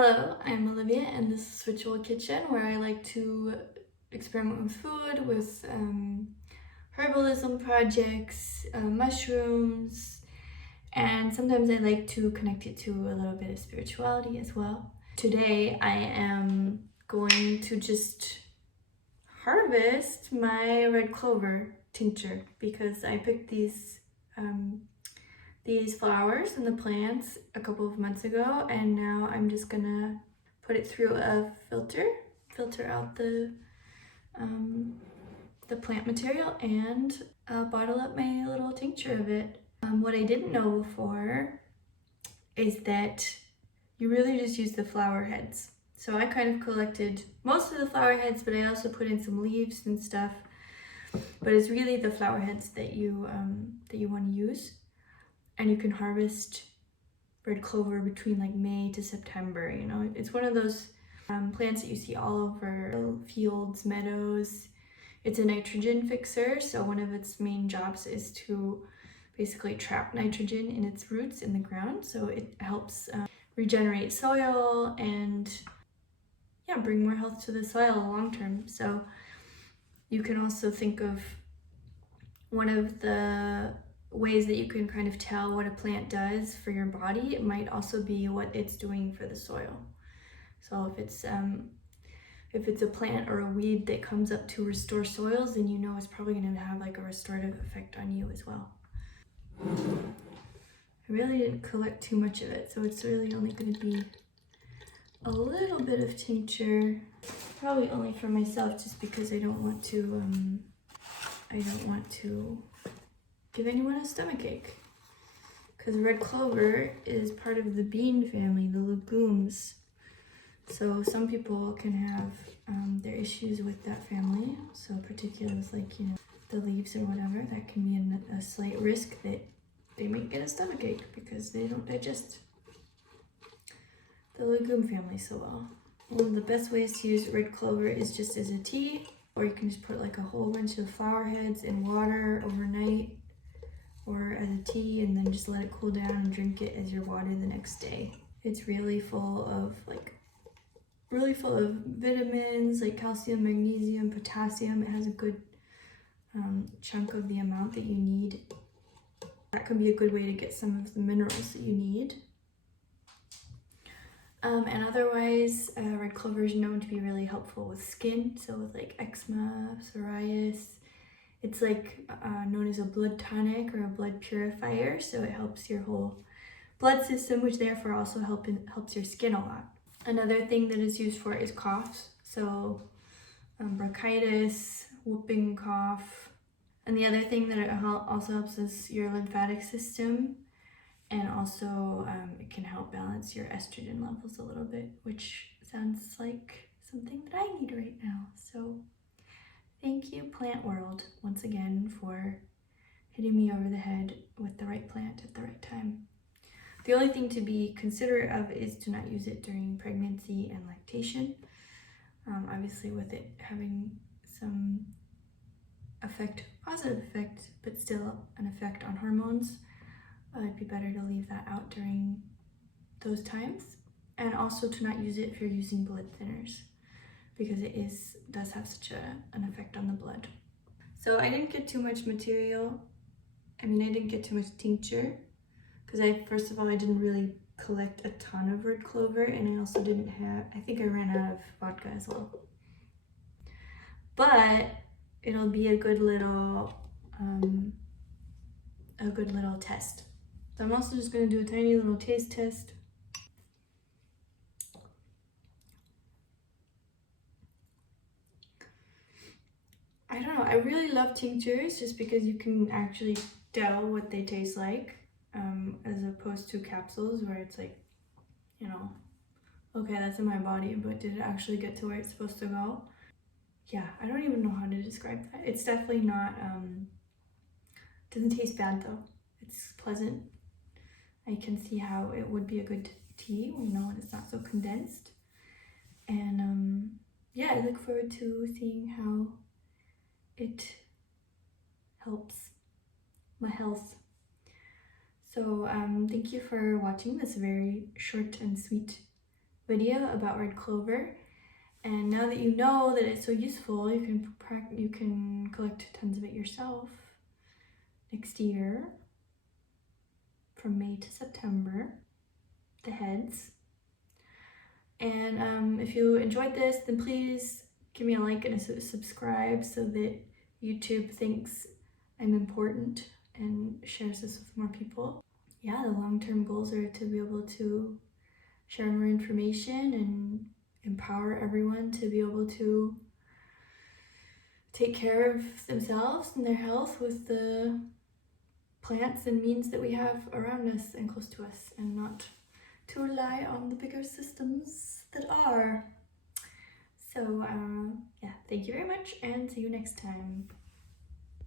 Hello, I'm Olivia and this is Ritual Kitchen, where I like to experiment with food, with herbalism projects, mushrooms, and sometimes I like to connect it to a little bit of spirituality as well. Today I am going to just harvest my red clover tincture because I picked these flowers and the plants a couple of months ago, and now I'm just gonna put it through a filter out the plant material, and bottle up my little tincture of it. What I didn't know before is that you really just use the flower heads. So I kind of collected most of the flower heads, but I also put in some leaves and stuff. But it's really the flower heads that you want to use. And you can harvest red clover between like May to September. You know, it's one of those plants that you see all over fields, meadows. It's a nitrogen fixer, so one of its main jobs is to basically trap nitrogen in its roots in the ground. So it helps regenerate soil and bring more health to the soil long term. So you can also think of one of the ways that you can kind of tell what a plant does for your body. It might also be what it's doing for the soil. So if it's a plant or a weed that comes up to restore soils, then you know it's probably going to have like a restorative effect on you as well. I really didn't collect too much of it, so it's really only going to be a little bit of tincture, probably only for myself, just because I don't want to give anyone a stomachache, because red clover is part of the bean family, the legumes. So some people can have their issues with that family. So particularly like, the leaves or whatever, that can be a slight risk that they might get a stomachache because they don't digest the legume family so well. One of the best ways to use red clover is just as a tea, or you can just put like a whole bunch of flower heads in water overnight, or as a tea, and then just let it cool down and drink it as your water the next day. It's really full of vitamins like calcium, magnesium, potassium. It has a good chunk of the amount that you need. That can be a good way to get some of the minerals that you need. And otherwise, red clover is known to be really helpful with skin, so with like eczema, psoriasis. It's like known as a blood tonic or a blood purifier, so it helps your whole blood system, which therefore also helps your skin a lot. Another thing that is used for is coughs, so bronchitis, whooping cough. And the other thing that it also helps is your lymphatic system, and also it can help balance your estrogen levels a little bit, which sounds like something that I need right now. So thank you, plant world, once again for hitting me over the head with the right plant at the right time. The only thing to be considerate of is to not use it during pregnancy and lactation. Obviously with it having some positive effect, but still an effect on hormones, it'd be better to leave that out during those times. And also to not use it if you're using blood thinners, because it does have such an effect on the blood. So I didn't get too much material. I didn't get too much tincture, because first of all, I didn't really collect a ton of red clover, and I also I think I ran out of vodka as well. But it'll be a good little test. So I'm also just going to do a tiny little taste test. I don't know, I really love tinctures just because you can actually tell what they taste like, as opposed to capsules where it's like, okay, that's in my body, but did it actually get to where it's supposed to go? Yeah, I don't even know how to describe that. It's definitely not, doesn't taste bad though. It's pleasant. I can see how it would be a good tea, when it's not so condensed. And I look forward to seeing how it helps my health. So thank you for watching this very short and sweet video about red clover. And now that you know that it's so useful, you can collect tons of it yourself next year from May to September, the heads. And if you enjoyed this, then please give me a like and a subscribe so that YouTube thinks I'm important and shares this with more people. Yeah, the long-term goals are to be able to share more information and empower everyone to be able to take care of themselves and their health with the plants and means that we have around us and close to us, and not to rely on the bigger systems that are. So yeah, thank you very much and see you next time.